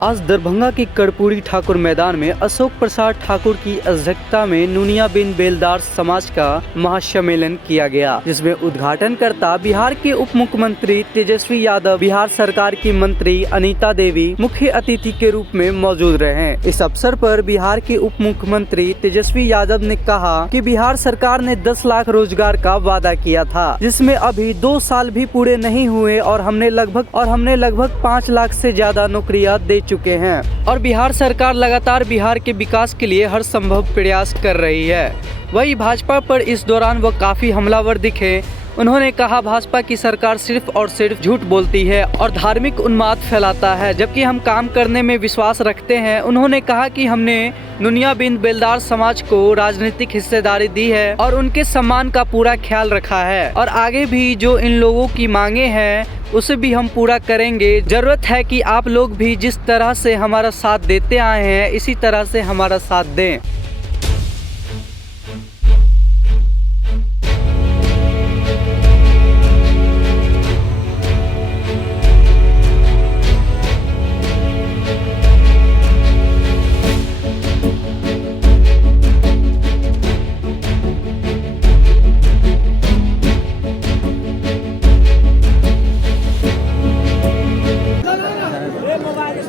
आज दरभंगा के कर्पूरी ठाकुर मैदान में अशोक प्रसाद ठाकुर की अध्यक्षता में नूनिया बिन बेलदार समाज का महासम्मेलन किया गया, जिसमें उद्घाटनकर्ता बिहार के उप मुख्यमंत्री तेजस्वी यादव, बिहार सरकार की मंत्री अनीता देवी मुख्य अतिथि के रूप में मौजूद रहे। इस अवसर पर बिहार के उप मुख्यमंत्री तेजस्वी यादव ने कहा कि बिहार सरकार ने 10 लाख रोजगार का वादा किया था, जिसमें अभी 2 साल भी पूरे नहीं हुए और हमने लगभग 5 लाख से ज्यादा नौकरियां दे चुके हैं और बिहार सरकार लगातार बिहार के विकास के लिए हर संभव प्रयास कर रही है। वही भाजपा पर इस दौरान वह काफी हमलावर दिखे। उन्होंने कहा, भाजपा की सरकार सिर्फ और सिर्फ झूठ बोलती है और धार्मिक उन्माद फैलाता है, जबकि हम काम करने में विश्वास रखते हैं। उन्होंने कहा कि हमने नूनिया बिन बेलदार समाज को राजनीतिक हिस्सेदारी दी है और उनके सम्मान का पूरा ख्याल रखा है और आगे भी जो इन लोगों की मांगे हैं उसे भी हम पूरा करेंगे। जरूरत है कि आप लोग भी जिस तरह से हमारा साथ देते आए हैं इसी तरह से हमारा साथ दें।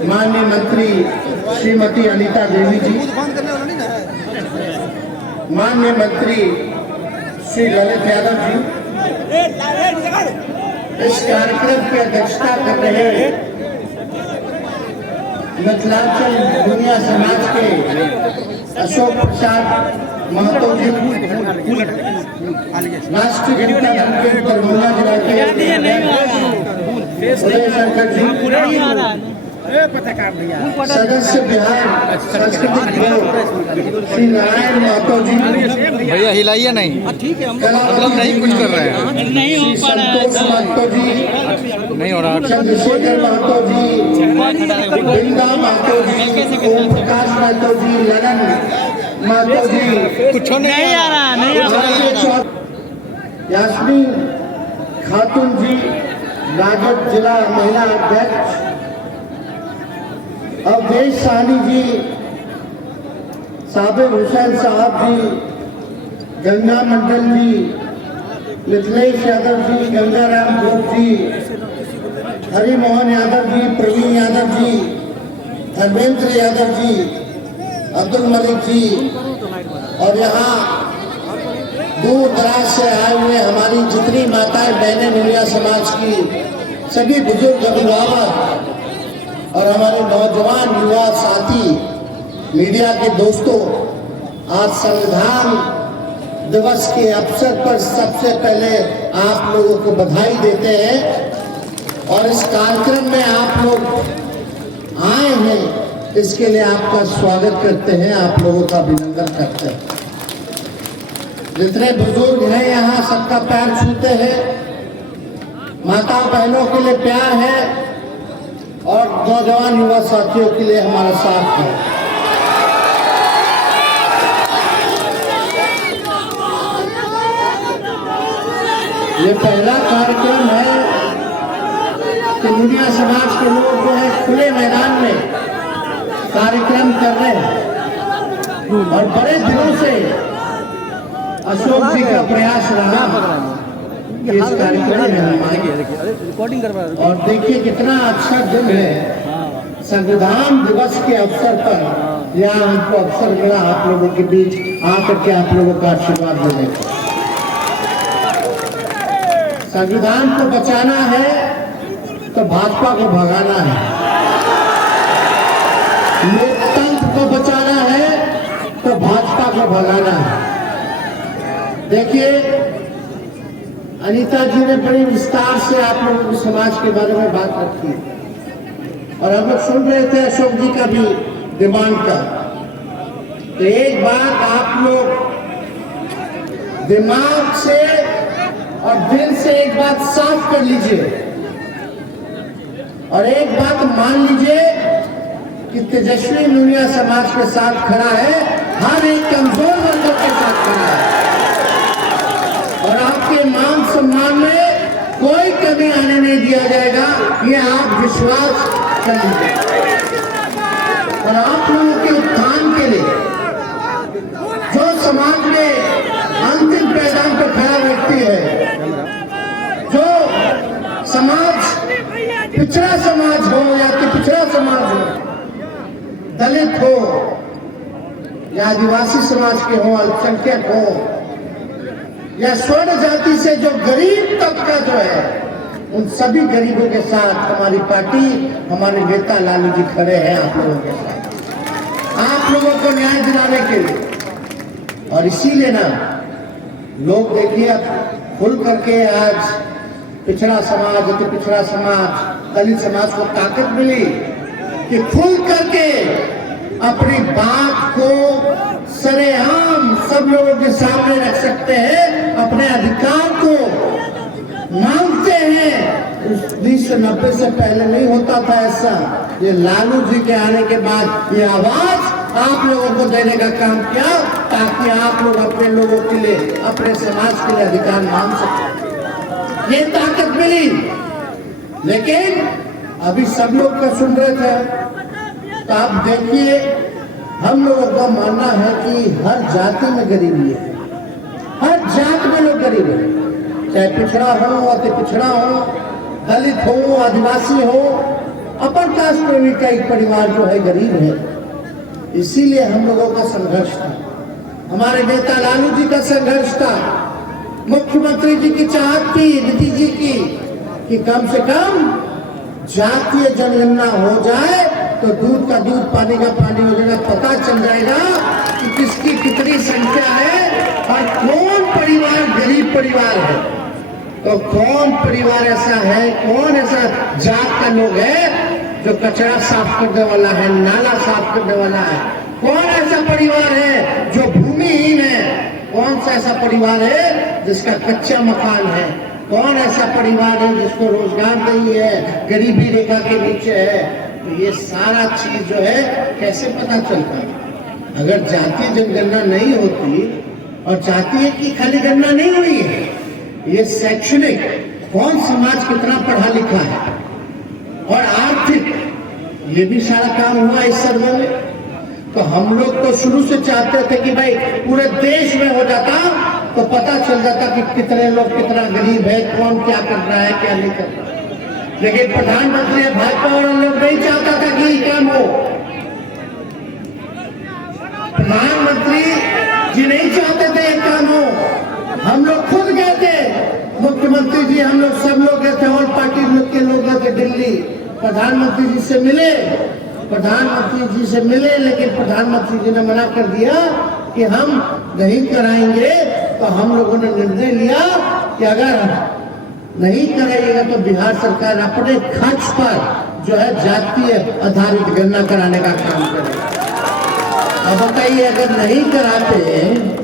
माननीय मंत्री श्रीमती अनीता देवी जी, माननीय मंत्री श्री ललित यादव जी, इस कार्यक्रम की अध्यक्षता कर रहे मिथिलांचल दुनिया समाज के अशोक प्रसाद महतो जी, राष्ट्रीय जनता दल के दरभंगा जिला के शंकर जी, सदस्य बिहार सांस्कृतिक बोर्ड श्री नारायण महतो जी, भैया हिलाइए नहीं, मतलब नहीं कुछ कर रहे हैं, नहीं हो पा रहा है, संतोष महतो जी, नहीं हो रहा, चंद्रशेखर महतो जी, बिंदा महतो जी, ओम प्रकाश महतो जी, लगन महतो जी, कुछ नहीं आ रहा, नहीं आ रहा। यास्मीन खातून जी, राजद जिला महिला अध्यक्ष, अवधेश साहनी जी, साबिर हुसैन साहब जी, गंगा मंडल जी, मिथिलेश यादव जी, गंगाराम गोप जी, हरिमोहन यादव जी, प्रवीण यादव जी, धर्मेंद्र यादव जी, अब्दुल मलिक जी और यहाँ दूर दराज से आए हुए हमारी जितनी माताएं बहनें नूनिया समाज की, सभी बुजुर्ग अभिभावक और हमारे नौजवान युवा साथी, मीडिया के दोस्तों, आज संविधान दिवस के अवसर पर सबसे पहले आप लोगों को बधाई देते हैं और इस कार्यक्रम में आप लोग आए हैं इसके लिए आपका स्वागत करते हैं, आप लोगों का अभिनंदन करते हैं। जितने बुजुर्ग हैं यहाँ सबका पैर छूते हैं, माता बहनों के लिए प्यार है और नौजवान युवा साथियों के लिए हमारा साथ है। ये पहला कार्यक्रम है कि नूनिया समाज के लोग जो है खुले मैदान में कार्यक्रम कर रहे हैं और बड़े दिनों से अशोक जी का प्रयास रहा इस कार्यक्रम में हम आएंगे और देखिए कितना अच्छा दिन है। संविधान दिवस के अवसर पर यहाँ हमको अवसर मिला आप लोगों के बीच आकर के आप लोगों का आशीर्वाद लेने का। संविधान को बचाना है तो भाजपा को भगाना है, लोकतंत्र को बचाना है तो भाजपा को भगाना है। देखिए अनीता जी ने बड़ी विस्तार से आप लोगों के समाज के बारे में बात रखी और हम लोग सुन रहे थे अशोक जी का भी डिमांड का। तो एक बात आप लोग दिमाग से और दिल से एक बात साफ कर लीजिए और एक बात मान लीजिए कि तेजस्वी नूनिया समाज के साथ खड़ा है, हर एक कमजोर वर्गों के साथ खड़ा है और आपके मान सम्मान में कोई कमी आने नहीं दिया जाएगा, ये आप विश्वास कर लीजिए। दलित हो या आदिवासी समाज के हो, अल्पसंख्यक हो या स्वर्ण जाति से जो गरीब तबका जो है, उन सभी गरीबों के साथ हमारी पार्टी, हमारे नेता लालू जी खड़े हैं आप लोगों के साथ, आप लोगों को न्याय दिलाने के लिए। और इसीलिए ना लोग देखिए अब खुल करके आज पिछड़ा समाज, अति पिछड़ा समाज, दलित समाज को ताकत मिली कि खुल करके अपनी बात को सरेआम सब लोगों के सामने रख सकते हैं, अपने अधिकार को मांगते हैं। 1990 से पहले नहीं होता था ऐसा। ये लालू जी के आने के बाद ये आवाज आप लोगों को देने का काम किया, ताकि आप लोग अपने लोगों के लिए, अपने समाज के लिए अधिकार मांग सकें। ये ताकत मिली। लेकिन अभी सब लोग का सुन रहे थे, तो आप देखिए हम लोगों का मानना है कि हर जाति में गरीबी है, हर जात में लोग गरीब है, चाहे पिछड़ा हो, अति पिछड़ा हो, दलित हो, आदिवासी हो, अपर कास्ट में भी कई परिवार जो है गरीब है। इसीलिए हम लोगों का संघर्ष था, हमारे नेता लालू जी का संघर्ष था, मुख्यमंत्री जी की चाहत थी, नीतीश जी की, कि कम से कम जातीय जनगणना हो जाए तो दूध का दूध, पानी का पानी हो जाएगा, पता चल जाएगा कि किसकी कितनी संख्या है और कौन परिवार गरीब परिवार है। तो कौन परिवार ऐसा है, कौन ऐसा जात का लोग है जो कचरा साफ करने वाला है, नाला साफ करने वाला है, कौन ऐसा परिवार है जो भूमिहीन है, कौन सा ऐसा परिवार है जिसका कच्चा मकान है, कौन ऐसा परिवार है जिसको रोजगार नहीं है, गरीबी रेखा के नीचे है। तो ये सारा चीज जो है कैसे पता चलता? अगर जातीय जनगणना नहीं होती, और जातीय की खाली गणना नहीं हुई है, ये शैक्षणिक, कौन समाज कितना पढ़ा लिखा है, और आर्थिक, ये भी सारा काम हुआ इस सर्वे में। तो हम लोग तो शुरू से चाहते थे कि भाई पूरे देश में हो जाता तो पता चल जाता कि कितने लोग कितना गरीब है, कौन क्या कर रहा है, क्या नहीं कर रहा है। लेकिन प्रधानमंत्री भाजपा वाले लोग नहीं चाहता था कि ये काम हो। प्रधानमंत्री जी नहीं चाहते थे ये काम हो। हम लोग खुद गए थे, मुख्यमंत्री जी, हम लोग सब लोग गए थे, और पार्टी के लोग गए थे दिल्ली, प्रधानमंत्री जी से मिले, लेकिन प्रधानमंत्री जी ने मना कर दिया कि हम नहीं कराएंगे। तो हम लोगों ने निर्णय लिया कि अगर नहीं कराइएगा तो बिहार सरकार अपने खर्च पर जो है जातीय आधारित गणना कराने का काम करेगी। अब बताइए, अगर नहीं कराते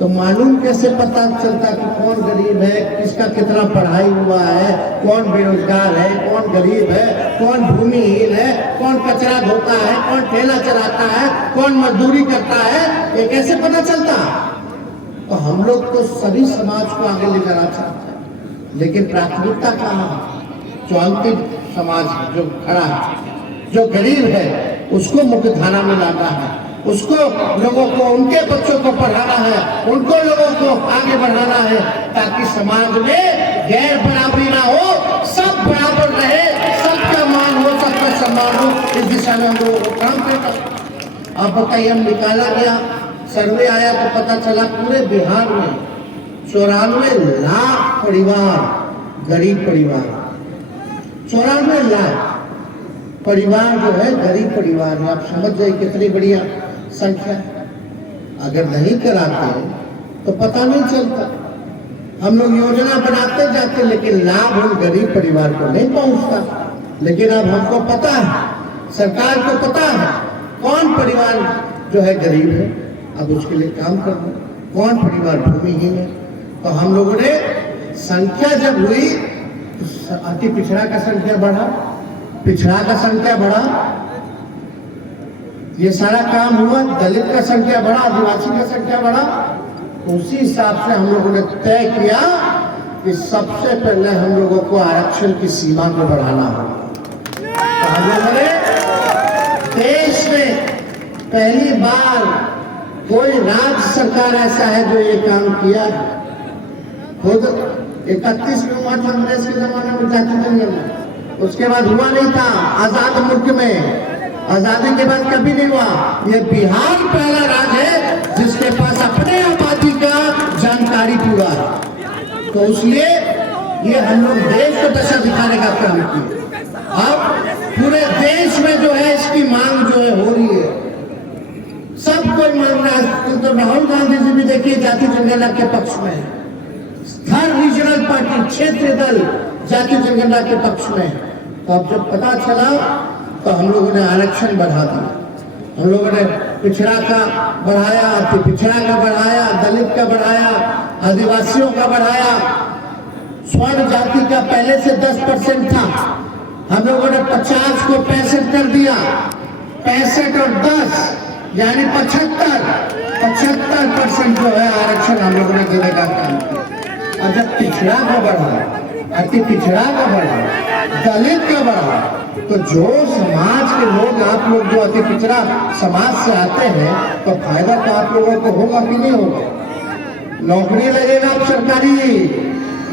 तो मालूम कैसे पता चलता कि कौन गरीब है, किसका कितना पढ़ाई हुआ है, कौन बेरोजगार है, कौन गरीब है, कौन भूमिहीन है, कौन कचरा धोता है, कौन ठेला चलाता है, कौन मजदूरी करता है, ये कैसे पता चलता? तो हम लोग तो सभी समाज को आगे ले जाना चाहते हैं, लेकिन प्राथमिकता कहाँ? जो अंतिम समाज जो खड़ा है, जो गरीब है, उसको मुख्य धारा में लाना है, उसको लोगों को, उनके बच्चों को पढ़ाना है, उनको लोगों को आगे बढ़ाना है, ताकि समाज में गैर बराबरी ना हो, सब बराबर रहे, सबका मान हो, सबका सम्मान हो। इस दिशा में हम लोगों को काम करना। अब बताइए, हम निकाला गया, सर्वे आया तो पता चला पूरे बिहार में 94 लाख परिवार, गरीब परिवार, 94 लाख परिवार जो है गरीब परिवार है। आप समझ जाइए कितनी बढ़िया संख्या। अगर नहीं कराते तो पता नहीं चलता। हम लोग योजना बनाते जाते, लेकिन लाभ उन गरीब परिवार को नहीं पहुंचता। लेकिन अब हमको पता है, सरकार को पता है कौन परिवार जो है गरीब है, अब उसके लिए काम करना, कौन परिवार भूमिहीन है। तो हम लोगों ने संख्या जब हुई तो अति पिछड़ा का संख्या बढ़ा, पिछड़ा का संख्या बढ़ा, ये सारा काम हुआ, दलित का संख्या बढ़ा, आदिवासी का संख्या बढ़ा। उसी हिसाब से हम लोगों ने तय किया कि सबसे पहले हम लोगों को आरक्षण की सीमा को बढ़ाना होगा। तो हम लोगों ने देश में पहली बार कोई राज्य सरकार ऐसा है जो ये काम किया। खुद 31 में हुआ था अंग्रेज के जमाने में जाति जनगणना, उसके बाद हुआ नहीं था आजाद मुल्क में। आजादी के बाद कभी नहीं हुआ। ये बिहार पहला राज्य है जिसके पास अपने आबादी का जानकारी पूरा है। तो इसलिए ये हम लोग देश को दशा दिखाने का काम किए। अब पूरे देश में जो है इसकी मांग जो है हो रही है, सब कोई मांग रहा है। तो राहुल गांधी जी भी देखिए जाति जनगणना के पक्ष में है, हर रीजनल पार्टी क्षेत्रीय दल जाति जनगणना के पक्ष में है। तो अब जब पता चला तो हम लोगों ने आरक्षण बढ़ा दिया। हम लोगों ने पिछड़ा का बढ़ाया, अति पिछड़ा का बढ़ाया, दलित का बढ़ाया, आदिवासियों का बढ़ाया, स्वर्ण जाति का पहले से 10% था, हम लोगों ने 50 को 65 कर दिया। 65 और 10 यानी 75% जो है आरक्षण हम लोगों ने देने का काम किया। और जब पिछड़ा का बढ़ा, अति पिछड़ा का बढ़ा, दलित का बढ़ा, तो जो समाज के लोग, आप लोग जो अति पिछड़ा समाज से आते हैं, तो फायदा तो आप लोगों को होगा कि नहीं होगा? नौकरी लगेगा अब सरकारी,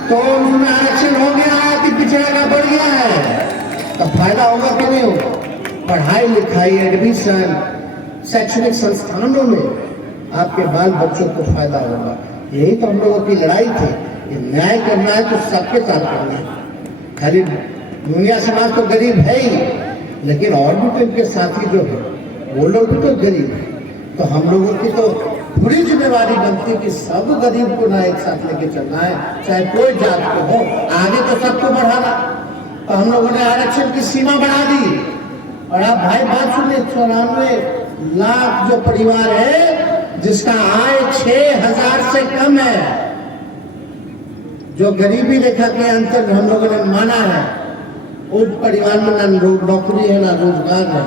तो उसमें आरक्षण हो गया है, अति पिछड़ा का बढ़ गया है, तो फायदा होगा कि नहीं होगा? पढ़ाई लिखाई, एडमिशन, शैक्षणिक संस्थानों में आपके बाल बच्चों को फायदा होगा। यही तो हम लोगों की लड़ाई थी। न्याय करना है तो सबके साथ करना है। खाली दुनिया समाज तो गरीब है ही, लेकिन और भी तो इनके साथी जो है वो लोग भी तो गरीब है। तो हम लोगों की तो पूरी जिम्मेवारी बनती है कि सब गरीब को ना एक साथ लेके चलना है, चाहे कोई जात को हो, आगे तो सबको बढ़ाना। तो हम लोगों ने आरक्षण की सीमा बढ़ा दी। और आप भाई बात सुनिए, 94 लाख जो परिवार है जिसका आय 6,000 से कम है, जो गरीबी रेखा के अंतर हम लोगों ने माना है, उस परिवार में ना नौकरी है ना रोजगार है।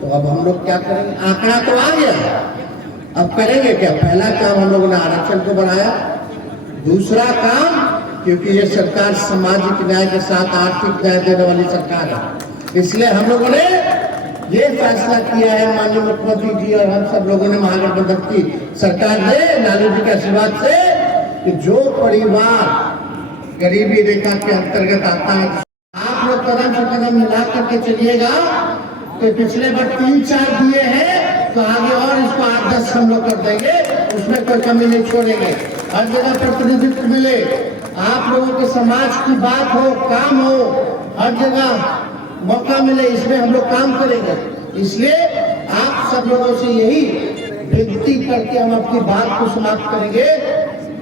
तो अब हम लोग क्या करेंगे? आंकड़ा तो आ गया, अब करेंगे क्या? पहला काम हम लोगों ने आरक्षण को बढ़ाया। दूसरा काम, क्योंकि ये सरकार सामाजिक न्याय के साथ आर्थिक न्याय देने वाली सरकार है, इसलिए हम लोगों ने ये फैसला किया है, माननीय मुख्यमंत्री जी और हम सब लोगों ने, महागठबंधन की सरकार ने लालू जी के आशीर्वाद से, कि जो परिवार गरीबी रेखा के अंतर्गत आता है, आप लोग कदम से कदम मिला करके चलिएगा। तो पिछले बार 3-4 दिए हैं, तो आगे और इसको 8-10 हम लोग कर देंगे, उसमें कोई कमी नहीं छोड़ेंगे। हर जगह प्रतिनिधित्व मिले, आप लोगों के समाज की बात हो, काम हो, हर जगह मौका मिले, इसमें हम लोग काम करेंगे। इसलिए आप सब लोगों से यही विनती करके हम अपनी बात को समाप्त करेंगे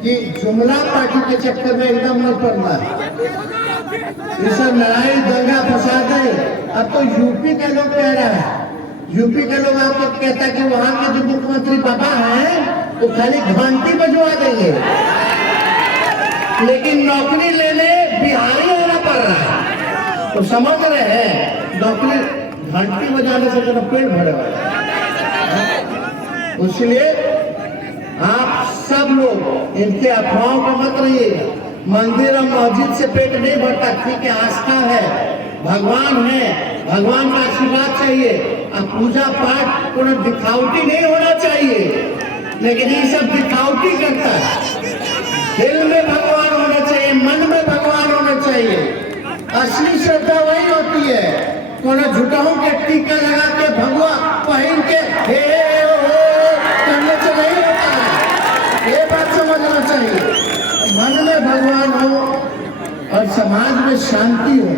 कि जुमला पार्टी के चक्कर में एकदम न पड़ना है। ये सब लड़ाई दंगा फसाद है। अब तो यूपी के लोग कह रहा है, यूपी के लोग आपको कहता है कि वहां के जो मुख्यमंत्री बाबा हैं वो खाली घंटी बजवा देंगे, लेकिन नौकरी लेने बिहारी होना पड़ रहा है। तो समझ रहे हैं, नौकरी घंटी बजाने से तो पेट भरे हुए। इसलिए आप सब लोग इनके अफवाहों को मत रहिए। मंदिर और मस्जिद से पेट नहीं भरता, ठीक है, आस्था है, भगवान है, भगवान का आशीर्वाद चाहिए। अब पूजा पाठ पूरा दिखावटी नहीं होना चाहिए, लेकिन ये सब दिखावटी करता है। दिल में भगवान होना चाहिए, मन में भगवान होना चाहिए। असली श्रद्धा वही होती है। कोई झूठाओं के टीका लगा के भगवा पहन के हे हो करने से नहीं होता है, ये बात समझना चाहिए। मन में भगवान हो और समाज में शांति हो।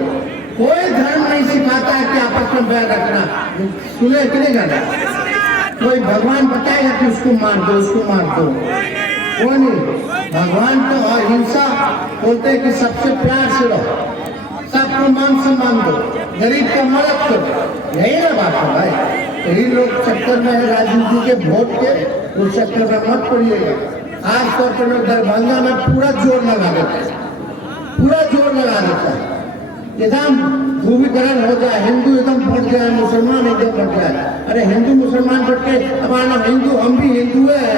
कोई धर्म नहीं सिखाता है कि आपस में बैर रखना, सुने कि नहीं जाना। कोई भगवान बताएगा कि उसको मार दो, उसको मार दो, वो नहीं। भगवान तो अहिंसा बोलते हैं कि सबसे प्यार से रहो, सबको मान सम्मान दो, गरीब को मदद करो। यही ना बात है भाई। यही लोग चक्कर में है राजनीति के, वोट के, उस चक्कर में मत पड़िएगा। खास तौर पर लोग दरभंगा में पूरा जोर लगा देते हैं, पूरा जोर लगा देता है, एकदम ध्रुवीकरण हो जाए, हिंदू एकदम फट जाए, मुसलमान एकदम फट जाए। अरे हिंदू मुसलमान फट के हमारा हिंदू, हम भी हिंदू है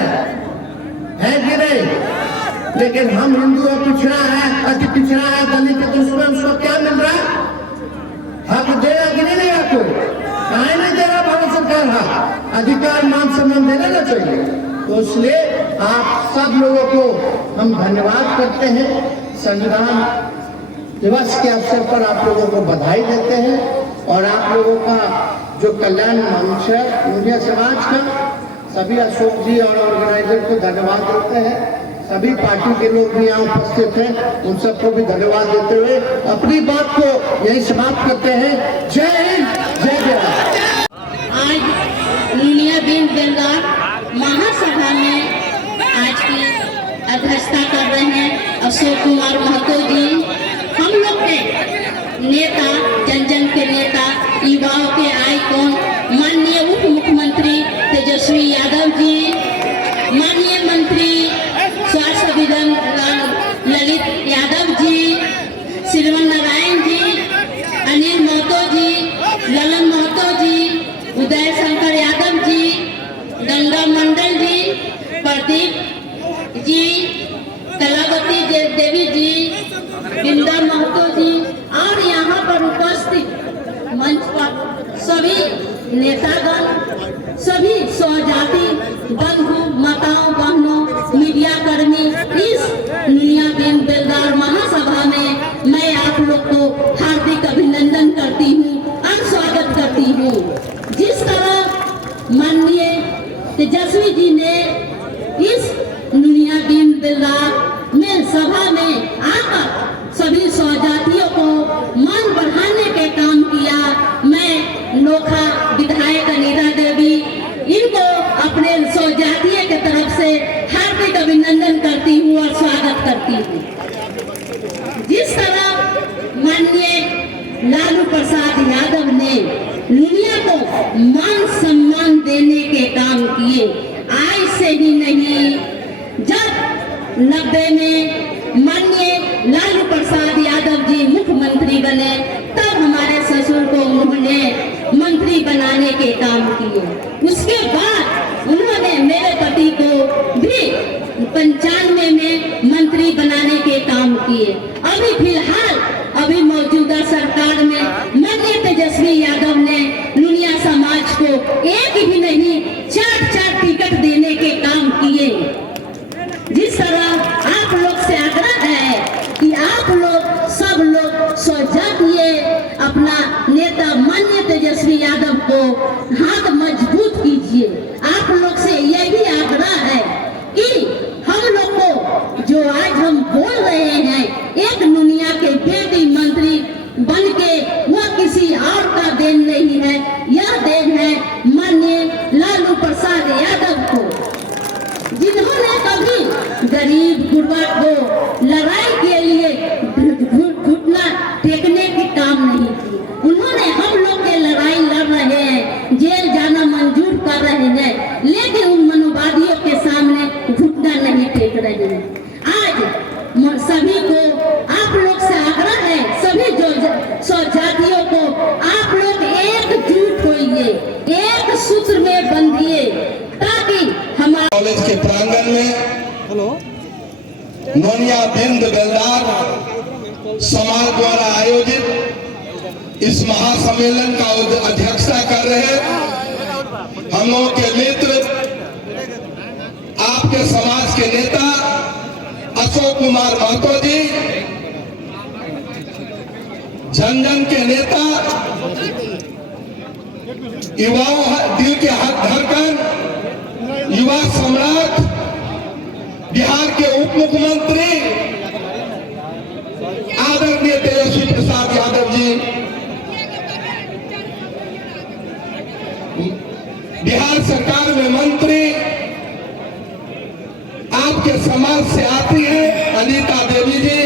कि नहीं? लेकिन हम हिंदू और पिछड़ा है, अति पिछड़ा है, दलित है, तो उसमें उसको क्या मिल रहा है? हक देगा कि नहीं देगा? कोई कहीं नहीं दे रहा भारत सरकार हक, अधिकार, मान सम्मान देना ना चाहिए। तो इसलिए आप सब लोगों को हम धन्यवाद करते हैं। संविधान दिवस के अवसर पर आप लोगों को बधाई देते हैं और आप लोगों का जो कल्याण मंच है मुनिया समाज का, सभी अशोक जी और ऑर्गेनाइजर को धन्यवाद देते हैं। सभी पार्टी के लोग भी यहाँ उपस्थित हैं, उन सबको भी धन्यवाद देते हुए अपनी बात को यही समाप्त करते हैं। जय हिंद, जय बिहार। आज नुनिया बिन बेलदार महासभा में आज की अध्यक्षता कर रहे हैं अशोक कुमार महतो जी। हम लोग के नेता, जन जन के नेता, युवाओं के आइकॉन माननीय उप मुख्यमंत्री तेजस्वी यादव जी, माननीय मंत्री स्वास्थ्य विधान ललित यादव जी, श्रीवन नारायण जी, अनिल महतो जी, ललन महतो जी, उदय शंकर यादव जी, गंगा मंडल जी, प्रदीप जी, कलावती देवी जी, बिंदा महतो जी और यहाँ पर उपस्थित मंच पर सभी नेतागण, सभी स्वजाति बंधु माताओं बहनों, मीडिया कर्मी, इस नुनिया बिन बेलदार महासभा में मैं आप लोग को हार्दिक अभिनंदन करती हूँ और स्वागत करती हूँ। जिस तरह माननीय तेजस्वी जी ने इस नुनिया बिन बेलदार में सभा में आकर सभी स्वजातियों को मान बढ़ाने के काम किया, मैं नोखा विधायक अनीता देवी इनको अपने स्वजातीय के तरफ से हार्दिक अभिनंदन करती हूँ और स्वागत करती हूँ। जिस तरह माननीय लालू प्रसाद यादव ने नुनिया को मान सम्मान देने के काम किए, आज से ही नहीं, जब 90 में माननीय लालू प्रसाद यादव जी मुख्यमंत्री बने तब हमारे ससुर को उन्होंने मंत्री बनाने के काम किए। उसके बाद उन्होंने मेरे पति को भी 95 में मंत्री बनाने के काम किए। अभी फिलहाल अभी मौजूदा सरकार में माननीय तेजस्वी यादव ने नुनिया समाज को एक भी नहीं 4 टिकट देने के काम किए। जिस तरह आप लोग से आग्रह है कि आप लोग सब लोग स्वजातीय अपना नेता माननीय तेजस्वी यादव को हाथ मजबूत कीजिए। आप लोग से यही आग्रह है कि हम लोग को जो आज हम बोल रहे हैं, एक नुनिया के बेटी मंत्री बन के वह किसी और का देन नहीं है, यह देन है माननीय लालू प्रसाद यादव को, जिन्होंने कभी गरीब गुरबा को लड़ाई के लिए घुटना टेकने के काम नहीं की। उन्होंने हम लोग के लड़ाई लड़ रहे हैं, जेल जाना मंजूर कर रहे हैं, लेकिन उन मनोवादियों के सामने घुटना नहीं टेक रहे हैं। आज सभी को आप लोग से आग्रह है, सभी जो स्वजातियों को आप लोग एकजुट होइए, एक सूत्र में बंधिए, ताकि हमारे कॉलेज के प्रांगण में नुनिया बिन बेलदार समाज द्वारा आयोजित इस महासम्मेलन का अध्यक्षता कर रहे हम लोगों के मित्र, आपके समाज के नेता अशोक कुमार महतो जी, जन जन के नेता, युवाओं दिल के हक धड़कन, युवा सम्राट, बिहार के उप मुख्यमंत्री आदरणीय तेजस्वी प्रसाद यादव जी, बिहार सरकार में मंत्री, आपके समाज से आती है अनीता देवी जी,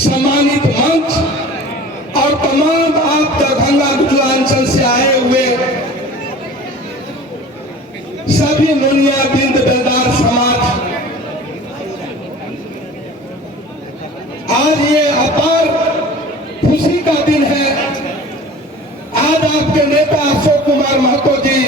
सम्मानित मंच और तमाम आप दरभंगा मिथिलांचल से आए हुए सभी नुनिया बिन बेलदार समाज, आज ये अपार खुशी का दिन है। आज आपके नेता अशोक कुमार महतो जी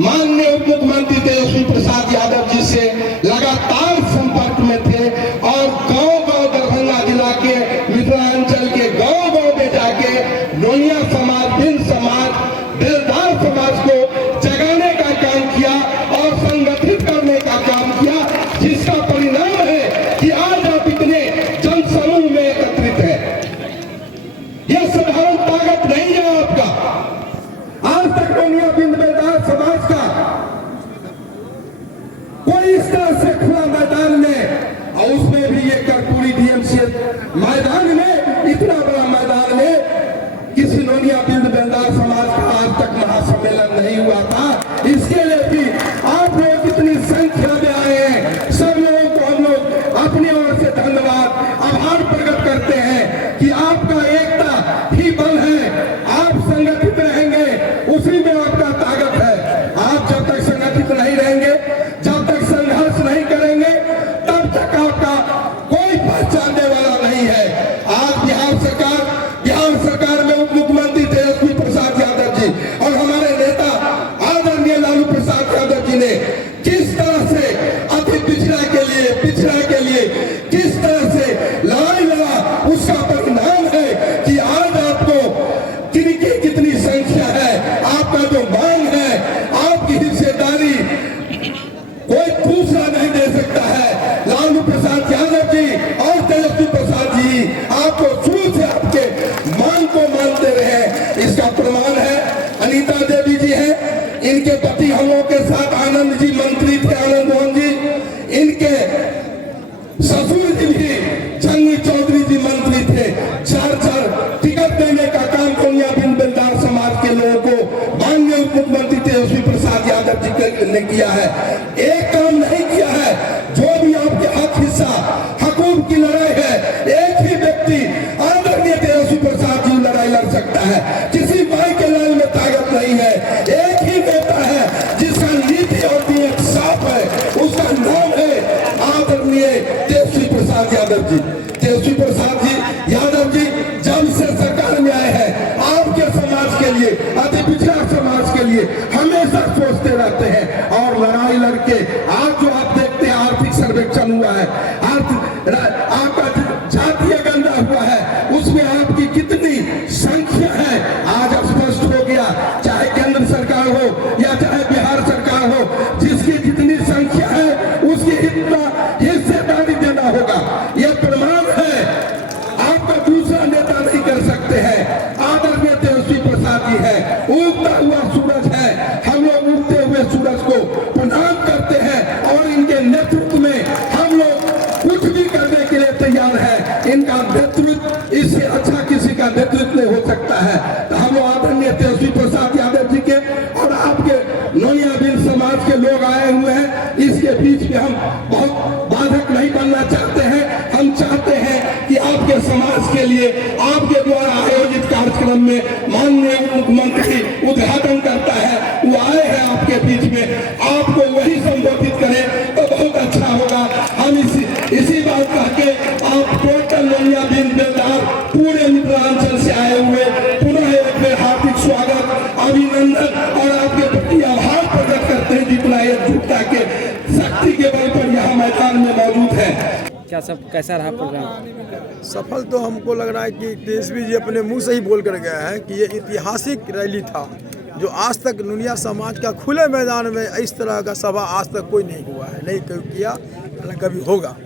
माननीय उप मुख्यमंत्री तेजस्वी प्रसाद यादव जी से लगातार संपर्क में थे और गांव-गांव दरभंगा जिला के मिथिलांचल के गांव-गांव में जाके नुनिया समाज, बिन समाज, बेलदार समाज को जगाने का काम किया और संगठित करने का काम किया, जिसका परिणाम है कि आज आप इतने जनसमूह में एकत्रित है। यह साधारण ताकत तक नोनिया बिन बेलदार समाज का कोई इस तरह से खुला मैदान में, और उसमें भी ये कर्पूरी डीएमसी मैदान में, इतना बड़ा मैदान में किसी नोनिया बिन बेलदार समाज का आज तक महासम्मेलन नहीं हुआ था। इसके लिए भी आप लोग इतनी संख्या में आए हैं, सब लोगों को हम लोग अपनी ओर से धन्यवाद आभार प्रकट करते हैं कि आपका एकता ही बल है। आप संगठित रहेंगे, उसी में आपका ताकत है। आप जब तक संगठित नहीं रहेंगे, जब तक संघर्ष नहीं करेंगे, तब तक आपका कोई पहचानने वाला नहीं है। आज बिहार सरकार में उप मुख्यमंत्री तेजस्वी प्रसाद यादव जी और हमारे नेता आदरणीय लालू प्रसाद यादव जी ने किस तरह से अति पिछड़ा के लिए किस तरह से लड़ाई लड़ा, उसका परिणाम है कि आज आपको किनकी कितनी संख्या है, आपका जो मांग है, आपकी हिस्सेदारी कोई दूसरा नहीं दे सकता है। लालू प्रसाद यादव जी और तेजस्वी प्रसाद जी आपको शुरू से आपके मांग को मानते रहे, इसका प्रमाण है अनीता देवी जी हैं, इनके पति हम लोग के साथ आनंद जी मंत्री थे, आनंद मोहन जी, इनके ससुर जी भी जंगी चौधरी जी मंत्री थे। 4 टिकट देने का काम नोनिया बिन बेलदार समाज के लोगों को माननीय उप मुख्यमंत्री तेजस्वी प्रसाद यादव जी ने किया है। एक काम नहीं किया है, जो भी आपके हक हिस्सा हकूक की लड़ाई है, एक ही व्यक्ति आदरणीय तेजस्वी प्रसाद जी लड़ाई लड़ सकता है। किसी भाई के लाल में ताकत नहीं है, एक ही नेता है जिसका नीति और नीयत साफ है, उसका नाम है आदरणीय तेजस्वी प्रसाद यादव जी। तेजस्वी प्रसाद जी यादव जी जब से सरकार में आए हैं, आपके समाज के लिए, अति पिछड़ा समाज के लिए हमेशा सोचते रहते हैं और लड़ाई लड़के आज जो आप देखते हैं आर्थिक सर्वेक्षण हुआ है, आपका जातीय गणना हुआ है, उसमें आपकी कितनी संख्या है आज स्पष्ट हो गया। चाहे केंद्र सरकार हो या चाहे बिहार सरकार हो, जिसकी जितनी संख्या है उसकी इतना हिस्सेदारी देना होगा। यह प्रमाण है, आपका दूसरा नेता नहीं कर सकते हैं। आदरणीय तेजस्वी प्रसाद जी है, उगता हुआ सूरज है, हम लोग उगते हुए सूरज को प्रणाम करते हैं और इनके नेतृत्व में हम लोग कुछ भी करने के लिए तैयार है। इनका नेतृत्व, इससे अच्छा किसी का नेतृत्व नहीं हो सकता है। तो हम लोग आदरणीय तेजस्वी प्रसाद यादव जी के और आपके नोनिया बिन समाज के लोग आए हुए हैं, इसके बीच में हम बहुत बाधक नहीं बनना चाहते हैं। हम चाहते हैं कि आपके समाज के लिए आपके द्वारा आयोजित कार्यक्रम में माननीय मुख्यमंत्री उद्घाटन करता है, वो आए हैं आपके बीच में, आपको वही संबोधित करें तो बहुत अच्छा होगा। हम इसी बात कह के आप टोटल नोनिया बिन बेलदार पूरे मिथिलांचल से आए हुए पुनः एक बार हार्दिक स्वागत, अभिनंदन और आपके प्रति आभार प्रकट करते हैं जितना एकजुटता के शक्ति के बल पर यहाँ मैदान में मौजूद है। क्या सब कैसा रहा प्रोग्राम? सफल तो हमको लग रहा है कि तेजस्वी जी अपने मुंह से ही बोल कर गया है कि ये ऐतिहासिक रैली था, जो आज तक नोनिया समाज का खुले मैदान में इस तरह का सभा आज तक कोई नहीं हुआ है, नहीं कभी किया, न कभी होगा।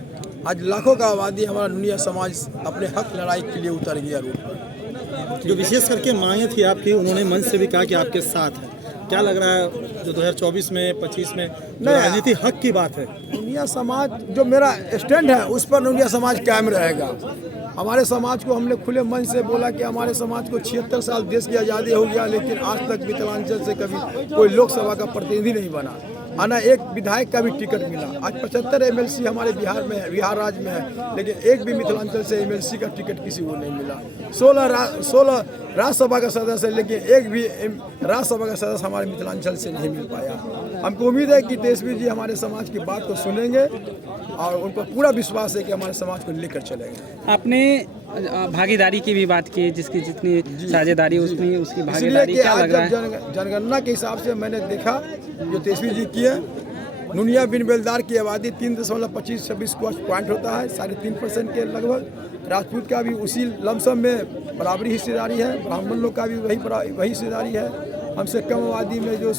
आज लाखों का आबादी हमारा नोनिया समाज अपने हक लड़ाई के लिए उतर गया रूप में। जो विशेष करके मांगे थी आपकी, उन्होंने मंच से भी कहा कि आपके साथ है। क्या लग रहा है जो 2024 में 25 में राजनीति हक की बात है? नोनिया समाज जो मेरा स्टैंड है उस पर नोनिया समाज कायम रहेगा। हमारे समाज को हमने खुले मन से बोला कि हमारे समाज को 76 साल देश की आज़ादी हो गया, लेकिन आज तक मिथिलांचल से कभी कोई लोकसभा का प्रतिनिधि नहीं बना, आना एक विधायक का भी टिकट मिला। आज 75 एमएलसी हमारे बिहार में है, बिहार राज्य में है, लेकिन एक भी मिथिलांचल से एमएलसी का टिकट किसी को नहीं मिला। 16 राज्यसभा का सदस्य है, लेकिन एक भी राज्यसभा का सदस्य हमारे मिथिलांचल से नहीं मिल पाया। हमको उम्मीद है कि तेजस्वी जी हमारे समाज की बात को सुनेंगे और उनको पूरा विश्वास है कि हमारे समाज को लेकर चलेंगे। आपने भागीदारी की भी बात की, जिसकी जितनी साझेदारी उसकी भागीदारी क्या लग रहा है? जनगणना के हिसाब से मैंने देखा जो तेजस्वी जी की है, नोनिया बिन बेलदार की आबादी 3.25-26 पॉइंट होता है, 3.5% के लगभग। राजपूत का भी उसी लमसम में बराबरी हिस्सेदारी है, ब्राह्मण लोग का भी वही हिस्सेदारी है। हमसे कम आबादी में जो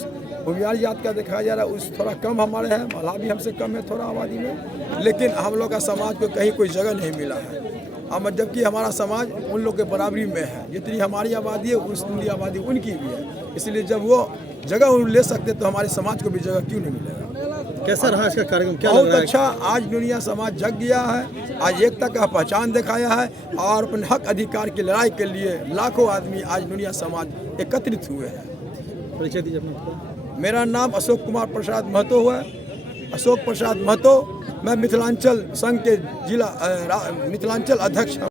भूमियार जात का देखा जा रहा है उस थोड़ा कम हमारे हैं, भला भी हमसे कम है थोड़ा आबादी में, लेकिन हम लोग का समाज को कहीं कोई जगह नहीं मिला है। अब जबकि हमारा समाज उन लोग के बराबरी में है, जितनी हमारी आबादी है उतनी आबादी उनकी भी है, इसलिए जब वो जगह ले सकते तो हमारे समाज को भी जगह क्यों नहीं मिलेगा। कैसा रहा इसका कार्यक्रम, क्या लग बहुत रहा है? अच्छा, आज दुनिया समाज जग गया है, आज एकता का पहचान दिखाया है और अपने हक अधिकार की लड़ाई के लिए लाखों आदमी आज दुनिया समाज एकत्रित हुए हैं। परिचय दीजिए अपना। मेरा नाम अशोक कुमार प्रसाद महतो है, अशोक प्रसाद महतो। मैं मिथिलांचल संघ के मिथिलांचल अध्यक्ष हूँ।